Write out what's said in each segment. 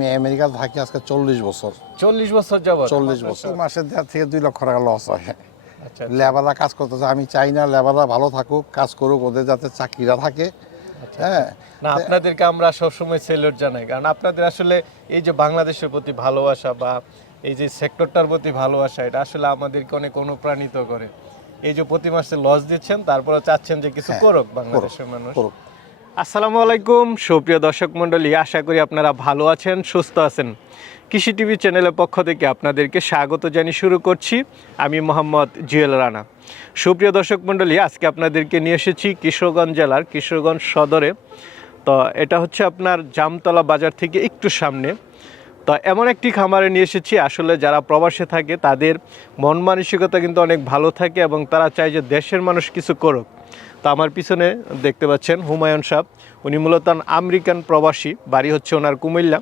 আমি আমেরিকাতে থাকি আজকে চল্লিশ বছর। চল্লিশ বছর যাবত চল্লিশ বছর। মাসে দেড় থেকে দুই লক্ষ টাকা লস হয়। আচ্ছা লেবাররা কাজ করতেছে। আমি চাই না লেবাররা ভালো থাকুক কাজ করুক ওদের যাতে চাকরিরা থাকে। হ্যাঁ। না আপনাদেরকে আমরা সবসময় সেলুট জানাই। কারণ আপনাদের আসলে এই যে বাংলাদেশের প্রতি ভালোবাসা বা এই যে সেক্টরটার প্রতি ভালোবাসা এটা আসলে আমাদেরকে অনেক অনুপ্রাণিত করে। এই যে প্রতি মাসে লস দিচ্ছেন তারপরে চাচ্ছেন যে কিছু হ্যাঁ, করুক বাংলাদেশের মানুষ। আসসালামু আলাইকুম, সুপ্রিয় দর্শক মণ্ডলী, আশা করি আপনারা ভালো আছেন, সুস্থ আছেন। কৃষি টিভি চ্যানেলের পক্ষ থেকে আপনাদেরকে স্বাগত জানিয়ে শুরু করছি। আমি মোহাম্মদ জুয়েল রানা। সুপ্রিয় দর্শক মণ্ডলী, আজকে আপনাদেরকে নিয়ে এসেছি কিশোরগঞ্জ জেলার কিশোরগঞ্জ সদরে। তো এটা হচ্ছে আপনার জামতলা বাজার থেকে একটু সামনে। তো এমন একটি খামারে নিয়ে এসেছি, আসলে যারা প্রবাসে থাকে, তাদের মন মানসিকতা কিন্তু অনেক ভালো থাকে এবং তারা চায় যে দেশের মানুষ কিছু করুক। তো আমার পিছনে দেখতে পাচ্ছেন হুমায়ুন সাহ। উনি মূলত আমেরিকান প্রবাসী, বাড়ি হচ্ছে ওনার কুমিল্লা।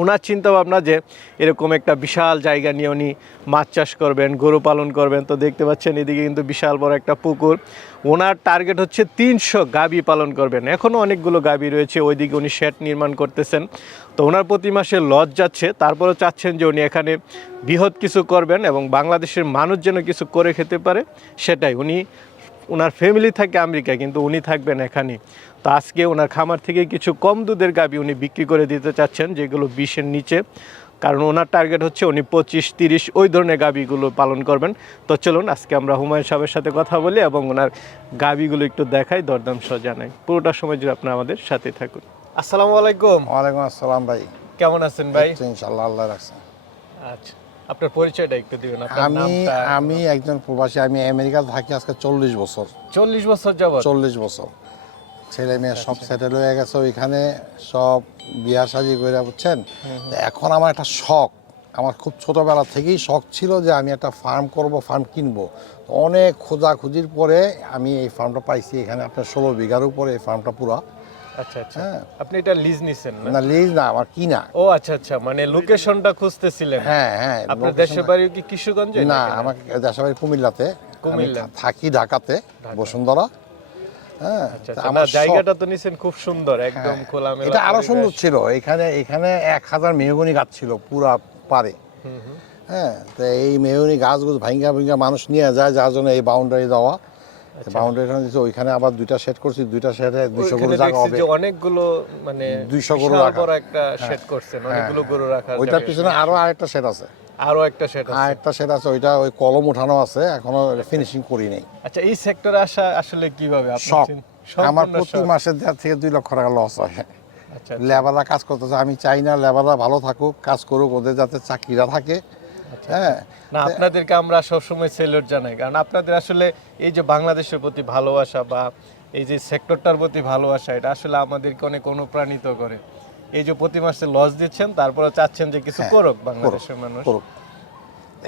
ওনার চিন্তাভাবনা যে এরকম একটা বিশাল জায়গা নিয়ে উনি মাছ চাষ করবেন, গরু পালন করবেন, তো দেখতে পাচ্ছেন এদিকে কিন্তু বিশাল বড় একটা পুকুর। ওনার টার্গেট হচ্ছে তিনশো গাবি পালন করবেন। এখনও অনেকগুলো গাবি রয়েছে, ওইদিকে উনি শেড নির্মাণ করতেছেন। তো ওনার প্রতি মাসে লজ যাচ্ছে, তারপরেও চাচ্ছেন যে উনি এখানে বৃহৎ কিছু করবেন এবং বাংলাদেশের মানুষ যেন কিছু করে খেতে পারে, সেটাই। উনি ওনার ফ্যামিলি থাকে আমেরিকায় কিন্তু উনি থাকবেন এখানে। তো আজকে ওনার খামার থেকে কিছু কম দুধের গাবি উনি বিক্রি করে দিতে চাচ্ছেন যেগুলো বিশের নিচে। কারণ ওনার টার্গেট হচ্ছে উনি পঁচিশ তিরিশ ওই ধরনের গাবিগুলো পালন করবেন। তো চলুন আজকে আমরা হুমায়ুন সাহেবের সাথে কথা বলি এবং ওনার গাবিগুলো একটু দেখাই দরদাম সহ জানাই। পুরোটা সময় জুড়ে আপনারা আমাদের সাথে থাকুন। আসসালামু আলাইকুম। ওয়ালাইকুম আসসালাম ভাই। কেমন আছেন ভাই? ইনশাল্লাহ আল্লাহ রাখছেন আচ্ছা। আপনার পরিচয়টা একটু দিবেন আমি আমি একজন প্রবাসী আমি আমেরিকাতে থাকি আজকে চল্লিশ বছর। চল্লিশ বছর যাবত চল্লিশ বছর। ছেলে মেয়ে সব সেটেল হয়ে গেছে ওইখানে সব বিয়া সাজি করে বুঝছেন? এখন আমার একটা শখ। আমার খুব ছোটবেলা থেকেই শখ ছিল যে আমি একটা ফার্ম করব ফার্ম কিনবো। অনেক খোঁজাখুঁজির পরে আমি এই ফার্মটা পাইছি এখানে আপনার ষোলো বিঘার উপরে এই ফার্মটা পুরা। আচ্ছা আচ্ছা। হ্যাঁ। আপনি এটা লিজ নিছেন না? না লিজ না আমার কিনা। ও আচ্ছা আচ্ছা মানে লোকেশনটা খুঁজতেছিলেন। হ্যাঁ হ্যাঁ আপনার দেশের বাড়ি কি কিশোরগঞ্জে না? আমাকে দেশের বাড়ি কুমিল্লাতে। কুমিল্লা। থাকি ঢাকাতে বসুন্ধরা। হ্যাঁ আচ্ছা আচ্ছা, আমার জায়গাটা তো নিছেন খুব সুন্দর একদম হ্যাঁ, খোলামেলা এটা আরও সুন্দর ছিল। এখানে এখানে এক হাজার মেহগনি গাছ ছিল পুরা পারে। হ্যাঁ তো এই মেহগনি গাছগুলো ভাঙ্গা ভাঙ্গা মানুষ নিয়ে যায় যার জন্য এই বাউন্ডারি দেওয়া। বাউন্ডারি ওইখানে আবার দুইটা সেট করছি দুইটা সেটে গরু জায়গা হবে। অনেকগুলো মানে 200 গরু রাখা। একটা শেড করছেন অনেকগুলো গরু রাখার ওইটার পিছনে আরও আরেকটা সেট আছে। আরও একটা শেড আছে। আরেকটা সেট আছে ওইটা ওই কলম উঠানো আছে এখনও ফিনিশিং করি নাই। আচ্ছা এই সেক্টরে আসা আসলে কীভাবে? সম্পূর্ণ আমার প্রতি। মাসে দেড় থেকে দুই লক্ষ টাকা লস হয়। আচ্ছা লেবাররা কাজ করতেছে আমি চাই না লেবাররা ভালো থাকুক কাজ করুক ওদের যাতে চাকরিরা থাকে। হ্যাঁ। না আপনাদেরকে আমরা সবসময় সেলুট জানাই কারণ আপনাদের আসলে এই যে বাংলাদেশের প্রতি ভালোবাসা বা এই যে সেক্টরটার প্রতি ভালোবাসা এটা আসলে আমাদেরকে অনেক অনুপ্রাণিত করে। এই যে প্রতি মাসে লস দিচ্ছেন তারপরে চাচ্ছেন যে কিছু হ্যাঁ, করুক বাংলাদেশের মানুষ।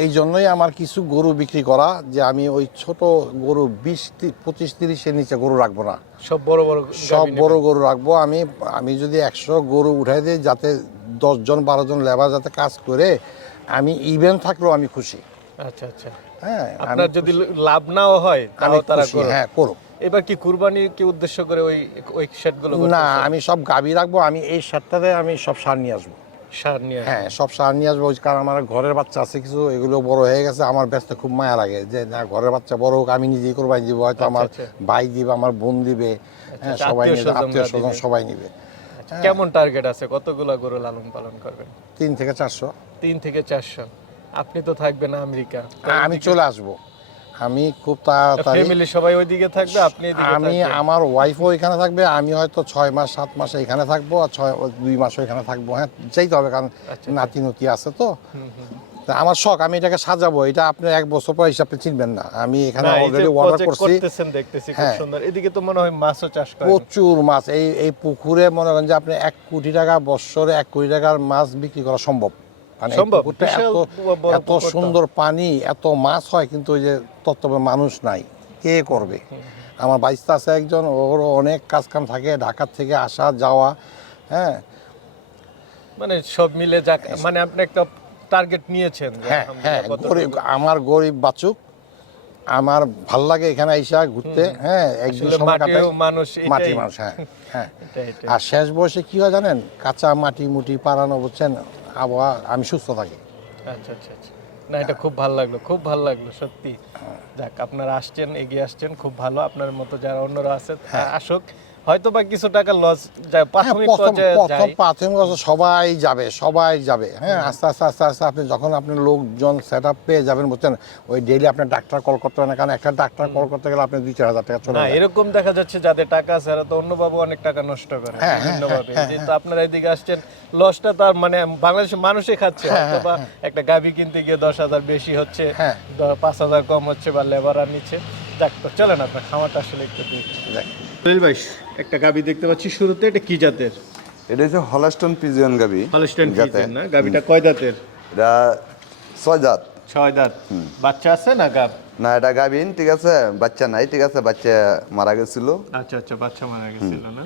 এই জন্যই আমার কিছু গরু বিক্রি করা যে আমি ওই ছোট গরু বিশ পঁচিশ তিরিশের নিচে গরু রাখব না। সব বড় বড় সব বড় গরু রাখব। আমি আমি যদি একশো গরু উঠাই দিই যাতে দশজন বারো জন লেবার যাতে কাজ করে আমি ইভেন্ট থাকলেও আমি খুশি। আচ্ছা আচ্ছা। হ্যাঁ আপনার যদি লাভ নাও হয় তাও তারা হ্যাঁ করুক। এবার কি কুরবানি কি উদ্দেশ্য করে ওই ওই সেটগুলো না আমি সব গাবি রাখব আমি এই সারটাতে আমি সব সার নিয়ে আসব। সার নিয়ে হ্যাঁ সব সার নিয়ে আসব কারণ আমার ঘরের বাচ্চা আছে কিছু এগুলো বড় হয়ে গেছে আমার ব্যস্ত খুব মায়া লাগে যে না ঘরের বাচ্চা বড় হোক আমি নিজেই কোরবানি দিব হয়তো আমার আচ্ছা। ভাই দিবে আমার বোন দিবে হ্যাঁ আচ্ছা, সবাই নিবে আত্মীয়-স্বজনরা স্বজন সবাই নিবে। আচ্ছা, কেমন টার্গেট আছে? কতগুলা গরু লালন পালন করবেন? তিন থেকে চারশো। তিন থেকে চারশো। আপনি তো থাকবেন আমেরিকা। আমি চলে আসব। আমি খুব তাড়াতাড়ি ফ্যামিলি সবাই ওইদিকে থাকবে আপনি আমি। আমার ওয়াইফও এখানে থাকবে আমি হয়তো ছয় মাস সাত মাস এখানে থাকব আর ছয় দুই মাসও এখানে থাকব। হ্যাঁ যেতে হবে কারণ আচ্ছা, নাতি নতি আছে তো। তা আমার শখ আমি এটাকে সাজাবো এটা আপনি এক বছর পর হিসাবে চিনবেন না। আমি এখানে অলরেডি অর্ডার করছি। করতেছেন দেখতেছি খুব হ্যাঁ। সুন্দর। এদিকে তো মনে হয় মাছও চাষ করেন। প্রচুর মাছ। এই এই পুকুরে মনে করেন যে আপনি এক কোটি টাকা বছরে এক কোটি টাকার মাছ বিক্রি করা সম্ভব। মানে পুকুরটা এত এত সুন্দর পানি এত মাছ হয় কিন্তু ওই যে তত্ত্বে মানুষ নাই। কে করবে? আমার বাইশটা আছে একজন ওর অনেক কাজ কাম থাকে ঢাকার থেকে আসা যাওয়া হ্যাঁ। মানে সব মিলে যাক মানে আপনি একটা টার্গেট নিয়েছেন হ্যাঁ হ্যাঁ গরিব আমার গরিব বাচুক আমার ভালো লাগে এখানে আইসা ঘুরতে হ্যাঁ একদিন সময় কাটাই। মানুষ মাটি মানুষ হ্যাঁ হ্যাঁ। আর শেষ বয়সে কি হয় জানেন? কাঁচা মাটি মুটি পাড়ানো বুঝছেন? আবহাওয়া আমি সুস্থ থাকি। আচ্ছা আচ্ছা আচ্ছা। না এটা খুব ভালো লাগল খুব ভালো লাগল সত্যি। যাক আপনারা আসছেন এগিয়ে আসছেন খুব ভালো। আপনার মতো যারা অন্যরা আছে আসুক। হয়তো বা কিছু টাকা লস যায় হ্যাঁ, প্রাথমিক পর্যায়ে প্রথম প্রাথমিক সবাই যাবে সবাই যাবে। হ্যাঁ আস্তে আস্তে আস্তে আস্তে আপনি যখন আপনি লোকজন সেট আপ পেয়ে যাবেন বুঝছেন ওই ডেইলি আপনার ডাক্তার কল করতে হবে না কারণ একটা ডাক্তার কল করতে গেলে আপনি দুই চার হাজার টাকা চলে এরকম দেখা যাচ্ছে যাদের টাকা আছে তো অন্যভাবে অনেক টাকা নষ্ট করে হ্যাঁ, বিভিন্নভাবে। যেহেতু আপনারা এদিকে আসছেন লসটা তার মানে বাংলাদেশের মানুষই খাচ্ছে হয়তো বা একটা গাভি কিনতে গিয়ে দশ হাজার বেশি হচ্ছে হ্যাঁ। পাঁচ হাজার কম হচ্ছে বা লেবার আর নিচ্ছে। যাক তো চলেন আপনার খামারটা আসলে একটু দিই যাক। ভাই একটা গাভি দেখতে পাচ্ছি শুরুতে এটা কি জাতের? এটা হচ্ছে হলাস্টন পিজিয়ন গাবি। হলস্টেন জাতের। ফ্রিজিয়ান না গাভিটা কয় দাঁতের এটা ছয় জাত। ছয় দাঁত বাচ্চা আছে না গাব? না এটা গাবিন ঠিক আছে? বাচ্চা নাই ঠিক আছে? বাচ্চা মারা গেছিল। আচ্ছা আচ্ছা বাচ্চা মারা গেছিল না?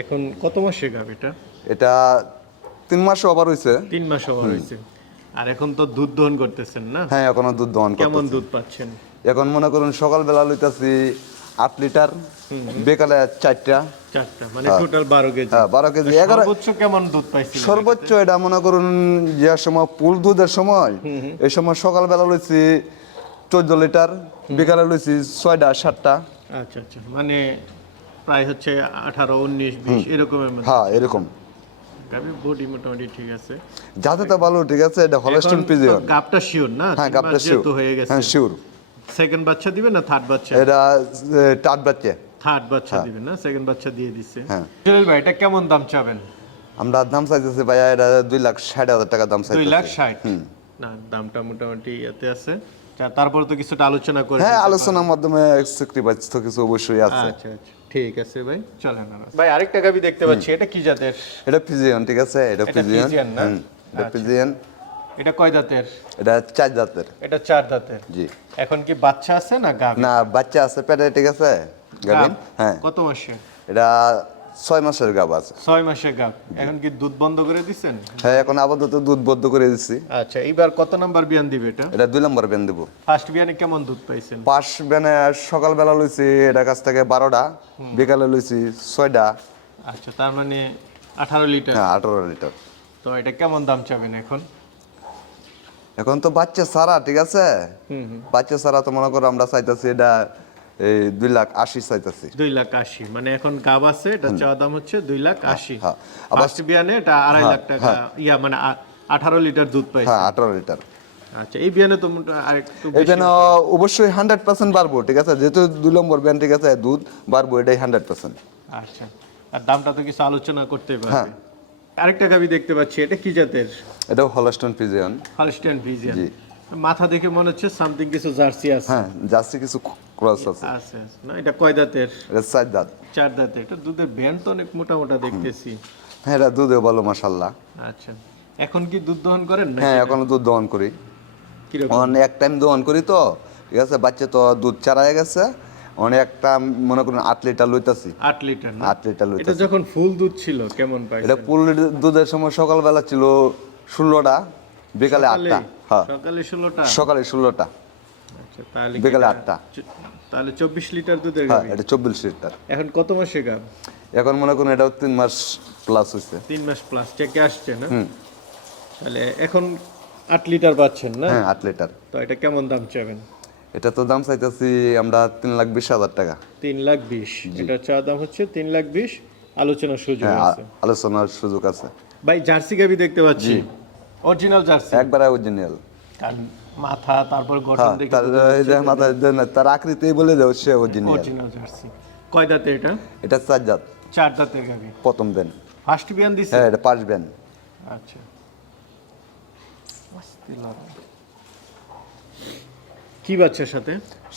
এখন কত মাসে গাভিটা এটা? তিন মাস ওভার হয়েছে তিন মাস ওভার হয়েছে আর এখন তো দুধ দহন করতেছেন না? হ্যাঁ এখনও দুধ দহন কেমন দুধ পাচ্ছেন? এখন মনে করুন সকালবেলা লইতাছি আট লিটার বিকালে চারটা। মানে বারো কেজি। হ্যাঁ বারো কেজি। এগারো সর্বোচ্চ এটা মনে করুন যে সময় পুল দুধের সময় এই সময় সকালবেলা লইছি চোদ্দ লিটার বিকালে লইছি ছয়টা সাতটা। আচ্ছা আচ্ছা মানে প্রায় হচ্ছে আঠারো উনিশ বিশ এরকমের মধ্যে। হ্যাঁ এরকম। বডি মোটামুটি ঠিক আছে। যাতে তো ভালো ঠিক আছে এটা হলস্টন পিজিয়ন গাপটা শিওর না? হ্যাঁ গাবটা শিওর হয়ে গেছে। হ্যাঁ শিওর সেকেন্ড বাচ্চা দিবে না থার্ড বাচ্চা? এটা টাট বাচ্চা। থার্ড বাচ্চা দিবে না সেকেন্ড বাচ্চা দিয়ে দিছে। হ্যাঁ। জলিল ভাই এটা কেমন দাম চাবেন? আমরা দাম চাইতেছি ভাইয়া এটা দুই লাখ ষাট হাজার টাকা দাম দুই লাখ চাইতেছি। ষাট? না দামটা মোটামুটি ইয়েতে আছে। তারপরে তো কিছুটা আলোচনা করে হ্যাঁ আলোচনার মাধ্যমে স্যাক্রিফাইস তো কিছু অবশ্যই আছে। আচ্ছা আচ্ছা। ঠিক আছে ভাই চলেন আর। ভাই আরেকটা গাবি দেখতে পাচ্ছি এটা কি জাতের? এটা পিজিয়ন ঠিক আছে? এটা পিজিয়ন না? এটা আচ্ছা। এটা কয় দাঁতের? এটা চার দাঁতের। এটা চার দাঁতের। জি। এখন কি বাচ্চা আছে না গাবি না বাচ্চা আছে পেটে ঠিক আছে? গাভিন হ্যাঁ। কত মাসে? এটা ছয় মাসের গাব আছে। ছয় মাসের গাব এখন কি দুধ বন্ধ করে দিছেন? হ্যাঁ এখন আপাতত দুধ বন্ধ করে দিচ্ছি আচ্ছা এইবার কত নাম্বার বিয়ান দিবে এটা? এটা দুই নম্বর বিয়ান দেবো। ফার্স্ট বিয়ানে কেমন দুধ পাইছেন? পাঁচ বেনে সকালবেলা লইছি এটা কাছ থেকে বারোটা। বিকালে লইছি ছয়টা। আচ্ছা তার মানে আঠারো লিটার। হ্যাঁ আঠারো লিটার। তো এটা কেমন দাম চাবেন এখন? এখন তো বাচ্চা সারা ঠিক আছে? বাচ্চা সারা তো মনে করো আমরা চাইতেছি এটা এই দুই লাখ আশি চাইতেছি। দুই লাখ আশি মানে এখন গাব আছে এটা চাওয়া দাম হচ্ছে দুই লাখ আশি। হ্যাঁ। আবার- ফার্স্ট বিয়ানে এটা আড়াই লাখ টাকা ইয়া মানে আঠারো লিটার দুধ পাইছে। হ্যাঁ আঠারো লিটার। আচ্ছা এই বিয়ানে তো আরেকটু এই বেশি বেন অবশ্যই হান্ড্রেড পার্সেন্ট বাড়বো ঠিক আছে? যেহেতু দুই নম্বর ব্যান ঠিক আছে? দুধ বাড়বো এটাই হান্ড্রেড পার্সেন্ট। আচ্ছা আর দামটা তো কিছু আলোচনা করতে হ্যাঁ। পারবে আরেকটা গাবি দেখতে পাচ্ছি এটা কি জাতের? এটাও হলস্টন পিজিয়ন হলস্টেন ফিজিয়ান জি। মাথা দেখে মনে হচ্ছে সামথিং কিছু জার্সি আছে। হ্যাঁ জার্সি কিছু ক্রস আছে। আছে আছে। না এটা কয় দাঁতের? এটা চার দাঁত। চার দাঁতের। এটা দুধের ব্যান্ড তো অনেক মোটা মোটা দেখতেছি। হ্যাঁ এটা দুধে ভালো মাসাল্লাহ আচ্ছা। এখন কি দুধ দহন করেন না হ্যাঁ এখনও দুধ দহন করি। কীরকম? অনেক এক টাইম দহন করি তো। ঠিক আছে বাচ্চা তো দুধ চারাই গেছে। অনেকটা মনে করুন আট লিটার লইতাছি। আট লিটার আট লিটার এটা যখন ফুল দুধ ছিল কেমন পাই এটা পুল দুধের সময় সকালবেলা ছিল ষোলোটা বিকালে আটটা। হ্যাঁ। সকালে ষোলোটা? সকালে ষোলোটা। আচ্ছা বিকালে আটটা। তাহলে চব্বিশ লিটার দুধের হ্যাঁ এটা চব্বিশ লিটার। এখন কত মাসে গাব? এখন মনে করুন এটাও তিন মাস প্লাস হয়েছে তিন মাস প্লাস চেকে আসছে না? তাহলে এখন আট লিটার পাচ্ছেন না? হ্যাঁ আট লিটার। তো এটা কেমন দাম চাবেন? এটা তো দাম চাইতেছি আমরা তিন লাখ বিশ হাজার টাকা। তিন লাখ বিশ। এটা চা দাম হচ্ছে তিন লাখ বিশ। আলোচনার সুযোগ হ্যাঁ আছে। আলোচনার সুযোগ আছে। ভাই জার্সি গাবি দেখতে পাচ্ছি। Original jersey. একবারে অরিজিনাল কারণ মাথা তারপর গঠন হ্যাঁ দেখে যে- তার আকৃতি বলে দেও সে অরিজিনাল অরিজিনাল জার্সি। কয় দাঁতে এটা? এটা চার জাত। চার দাঁতের গাবি প্রথম দেন। ফার্স্ট বিয়ান দিছে? হ্যাঁ এটা পাঁচ বেন আচ্ছা। কি বাচ্চার সাথে?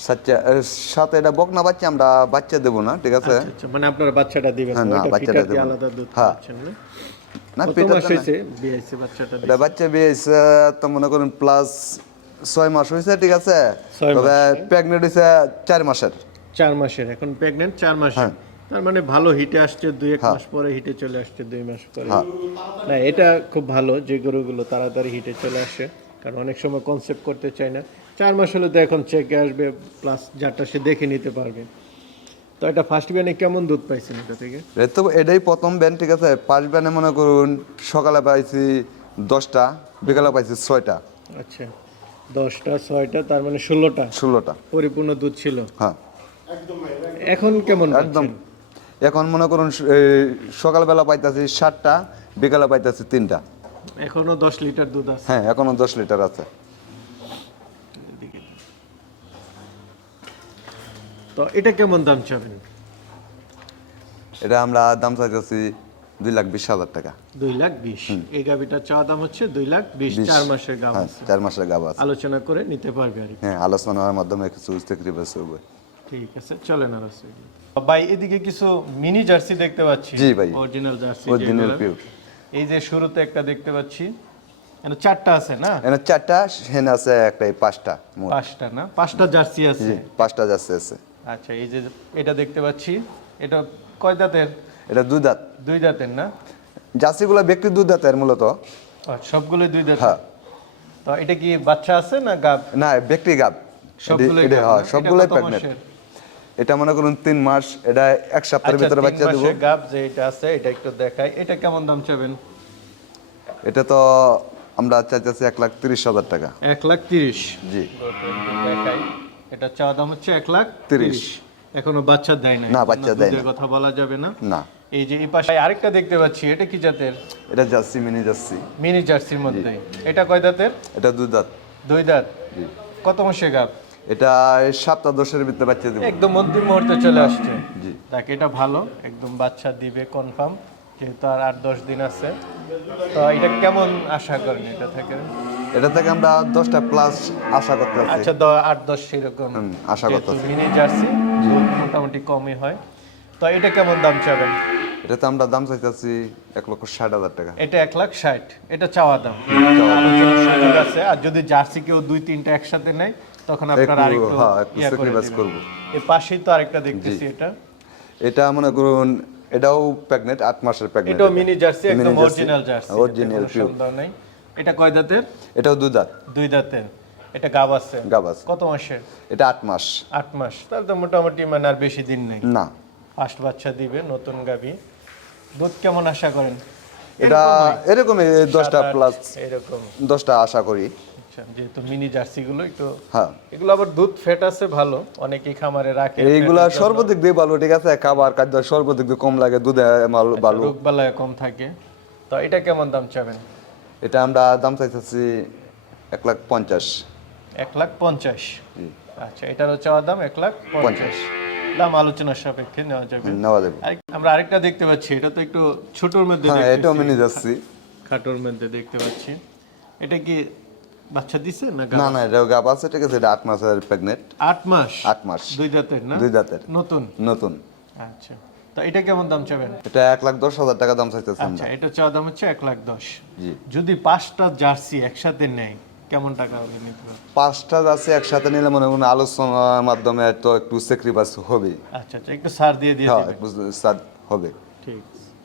সাথে সাথে এটা বকনা বাচ্চা আমরা বাচ্চা দেবো না ঠিক আছে? আচ্ছা, আচ্ছা মানে আপনার বাচ্চাটা দিবেন হ্যাঁ, না, বাচ্চাটা দেবো আলাদা দুধ হ্যাঁ। না? পেটে হয়েছে বিয়েছে বাচ্চাটা এটা বাচ্চা বিয়েছে তো মনে করুন প্লাস ছয় মাস হয়েছে ঠিক আছে? তবে প্রেগনেন্ট হয়েছে চার মাসের। চার মাসের এখন প্রেগনেন্ট চার মাসের। হ্যাঁ। তার মানে ভালো হিটে আসছে দুই এক মাস পরে হিটে চলে আসছে দুই মাস পরে। না এটা খুব ভালো যে গরুগুলো তাড়াতাড়ি হিটে চলে আসে কারণ অনেক সময় কনসেপ্ট করতে চায় না। চার মাস হলে তো এখন চেকে আসবে প্লাস যারটা সে দেখে নিতে পারবে। তো এটা ফার্স্ট বিয়ানে কেমন দুধ পাইছেন এটা থেকে? তো এটাই প্রথম ব্যান ঠিক আছে? পাঁচ ব্যানে মনে করুন সকালে পাইছি দশটা বিকালে পাইছি ছয়টা। আচ্ছা দশটা ছয়টা তার মানে ষোলোটা? ষোলোটা। পরিপূর্ণ দুধ ছিল? হ্যাঁ। এখন কেমন একদম। এখন মনে করুন সকালবেলা পাইতাছি সাতটা বিকালে পাইতাছি তিনটা। এখনও দশ লিটার দুধ আছে? হ্যাঁ এখনও দশ লিটার আছে। তো এটা কেমন দাম চাবেন? এটা আমরা দাম চাইতেছি দুই লাখ বিশ হাজার টাকা। দুই লাখ বিশ। এই গাভিটার চাওয়া দাম হচ্ছে দুই লাখ বিশ। চার মাসের গাভ হ্যাঁ চার মাসের গাব আছে। আলোচনা করে নিতে পারবে আর। হ্যাঁ আলোচনার মাধ্যমে কিছু হবে ঠিক আছে চলেন আর ভাই এদিকে কিছু মিনি জার্সি দেখতে পাচ্ছি। জি ভাই। অরিজিনাল জার্সি যেগুলো। pure। এই যে শুরুতে একটা দেখতে পাচ্ছি। এখানে চারটা আছে না? এখানে চারটা হেন আছে একটা পাঁচটা পাঁচটা না? পাঁচটা জার্সি আছে। পাঁচটা যাচ্ছে আছে। আচ্ছা এই যে এটা দেখতে পাচ্ছি এটা কয় দাঁতের? এটা দুই দাঁত। দুই দাঁতের না? জার্সিগুলো ব্যক্তি দুই দাঁতের মূলত। সবগুলো দুই দাঁতের? হ্যাঁ। তো এটা কি বাচ্চা আছে না গাব? না ব্যক্তি গাব। গাব হ্যাঁ সবগুলোই প্রেগনেন্ট এটা মনে করুন তিন মাস এটা এক সপ্তাহের আচ্ছা, ভিতরে বাচ্চা দেবো। গাব যে এটা আছে এটা একটু দেখাই। এটা কেমন দাম চাবেন? এটা তো আমরা চাইতেছি এক লাখ তিরিশ হাজার টাকা। এক লাখ তিরিশ? জি। দেখাই। এটা চাওয়া দাম হচ্ছে এক লাখ তিরিশ। এখনও বাচ্চা দেয় না না, বাচ্চা দেয় না। কথা বলা যাবে না। না। এই যে এই পাশে আরেকটা দেখতে পাচ্ছি এটা কি জাতের? এটা জার্সি মিনি জার্সি। মিনি জার্সির মধ্যে। এটা কয় দাঁতের? এটা দুই দাঁত। দুই দাঁত। কত মাসে গাব এটা সপ্তাহ দশের ভিতরে বাচ্চা দেবো। একদম অন্তিম মুহূর্তে চলে আসছে। জি। দেখ এটা ভালো। একদম বাচ্চা দিবে কনফার্ম যেহেতু আর আট দশ দিন আছে। তো এটা কেমন আশা করেন এটা থেকে? এটা থেকে আমরা দশটা প্লাস আশা করতে আছি আচ্ছা আট দশ সেরকম। আশা যেহেতু করতেছি। মিনি জার্সি মোটামুটি কমই হয়। তো এটা কেমন দাম চাবেন? এটাতে আমরা দাম চাইতেছি এক লক্ষ ষাট হাজার টাকা। এটা এক লাখ ষাট। এটা চাওয়া দাম। সুযোগ আছে আর যদি জার্সি কেউ দুই তিনটা একসাথে নেয় তখন আপনার আরেকটু হ্যাঁ, একটু ইয়া করে sacrifice এর পাশেই তো আরেকটা দেখতেছি এটা। এটা মনে করুন এটাও প্রেগনেন্ট আট মাসের প্রেগনেন্ট এটাও মিনি জার্সি একদম অরিজিনাল জার্সি অরিজিনাল পিওর সন্দেহ নাই। এটা কয় দাঁতের? এটাও দুই দাঁত। দুই দাঁতের। এটা গাব আছে? গাব আছে। কত মাসের? এটা আট মাস। আট মাস। তাহলে তো মোটামুটি মানে আর বেশি দিন নেই। না। ফার্স্ট বাচ্চা দিবে নতুন গাবি। দুধ কেমন আশা করেন? এটা এরকমই? দশটা প্লাস এরকম। দশটা আশা করি। আচ্ছা যেহেতু মিনি জার্সি গুলো একটু হ্যাঁ। এগুলো আবার দুধ ফেট আছে ভালো। অনেকেই খামারে রাখে এইগুলা সর্বদিক দিয়ে ভালো ঠিক আছে? খাবার খাদ্য সর্বদিক দিয়ে কম লাগে দুধে ভালো ভালো। রোগ বালায় কম থাকে। তো এটা কেমন দাম চাবেন? এটা আমরা দাম চাইতেছি এক লাখ পঞ্চাশ। এক লাখ পঞ্চাশ? আচ্ছা এটারও চাওয়া দাম এক লাখ পঞ্চাশ। দাম আলোচনার সাপেক্ষে নেওয়া যাবে। নেওয়া যাবে। আমরা আরেকটা দেখতে পাচ্ছি এটা তো একটু ছোটর মধ্যে হ্যাঁ এটাও মিনি যাচ্ছি খাটোর মধ্যে দেখতে পাচ্ছি। এটা কি বাচ্চা দিছে না না না এটাও গাব আছে ঠিক আছে এটা মাসের মাস আট মাস? দুই দাঁতের না? দুই দাঁতের। নতুন? নতুন। আচ্ছা। তো এটা কেমন দাম চাবেন? এটা এক লাখ দশ হাজার টাকা দাম চাইতেছি আচ্ছা এটা চাওয়া দাম হচ্ছে এক লাখ দশ। জি। যদি পাঁচটা জার্সি একসাথে নেয় কেমন টাকা নিতে পাঁচটা যাচ্ছে একসাথে নিলে মনে করুন আলোচনার মাধ্যমে তো একটু স্যাক্রিফাইস হবে। আচ্ছা আচ্ছা একটু সার দিয়ে দিয়ে হ্যাঁ একটু হবে। ঠিক।